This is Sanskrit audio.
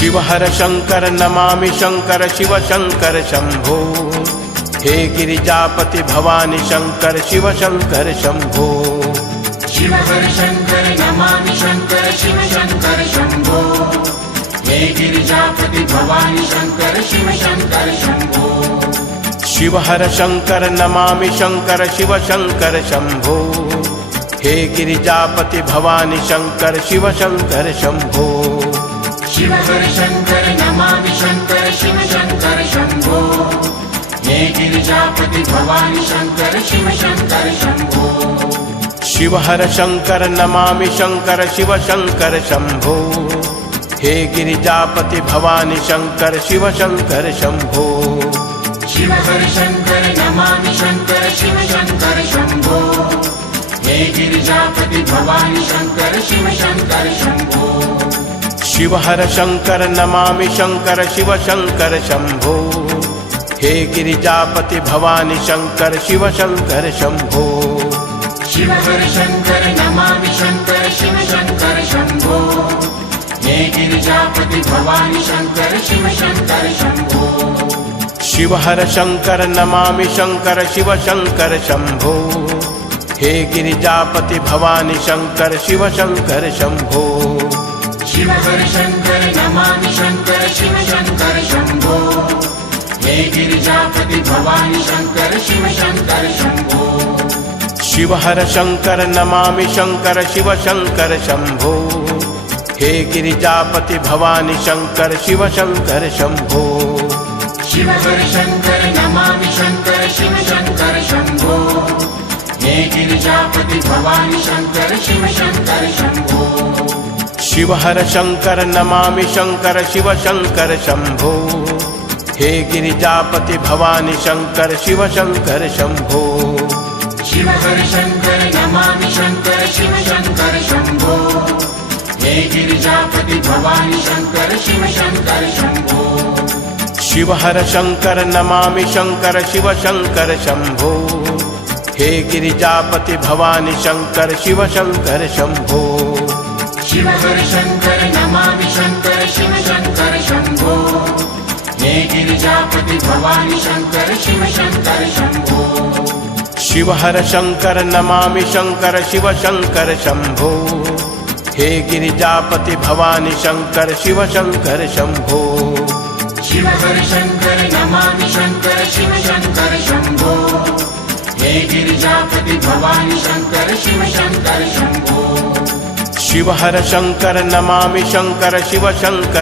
शिव हर शंकर नमामि शंकर शिव शंकर शंभो। हे गिरिजापति भवानी शंकर शिव शंकर शंभो। शिव हर शंकर नमामि शंकर शिव शंकर शंभो। हे गिरिजापति भवानी शंकर शिव शंकर शंभो। शिव हर शंकर नमामि शंकर शिव शंकर शंभो। हे गिरिजापति भवानी शंकर शिव शंकर शंभो। शिव हर शंकर नमामि शंकर शिव शंकर शंभो। हे गिरिजापति भवानी शंकर शिव शंकर शंभो। शिव हर शंकर नमामि शंकर शिव शंकर शंभो। हे गिरिजापति भवानी शंकर शिव शंकर शंभो। शिव हर शंकर नमामि शंकर शिव शंकर शंभो। हे गिरिजापति भवानी शंकर शिव शंकर शंभो। शिव हर शंकर नमामि शंकर शिव शंकर शंभो। हे गिरिजापति भवानी शंकर शिव शंकर शंभो। शिव हर शंकर नमामि शंकर शिव शंकर शंभो। हे गिरिजापति भवानी शंकर शिव शंकर शंभो। शिव हर शंकर नमामि शंकर शिव शंकर शंभो। हे गिरिजापति भवानी शंकर शिव शंकर शंभो। शिव हर शंकर नमामि शंकर शिव शंकर शंभो। हे गिरिजापति भवानी शंकर शिव शंकर शंभो। शिव हर शंकर नमामि शंकर शिव शंकर शंभो। हे गिरिजापति भवानी शंकर शिव शंकर शंभो। शिव हर शंकर नमामि शंकर शिव शंकर शंभो। हे गिरिजापति भवानी शंकर शिव शंकर शंभो। शिव हर शंकर नमामि शंकर शिव शंकर शंभो। हे गिरिजापति भवानी शंकर शिव शंकर शंभो। शिव हर शंकर नमामि शंकर शिव शंकर शंभो। हे गिरिजापति भवानी शंकर शिव शंकर शंभो। शिव हर शंकर नमामि शंकर शिव शंकर शंभो। हे गिरिजापति भवानी शंकर शिव शंकर शंभो। शिव हर शंकर नमामि शंकर शिव शंकर शंभो। हे गिरिजापति भवानी शंकर शिव शंकर शंभो। शिव हर शंकर नमामि शंकर शिव शंकर शंभो। हे गिरिजापति भवानी शंकर शिव शंकर शंभो। शिव हर शंकर नमामि शंकर शिव शंकर शंभो। हे गिरिजापति भवानी शंकर शिव शंकर शंभो। शिव हर शंकर नमामि शंकर शिव शंकर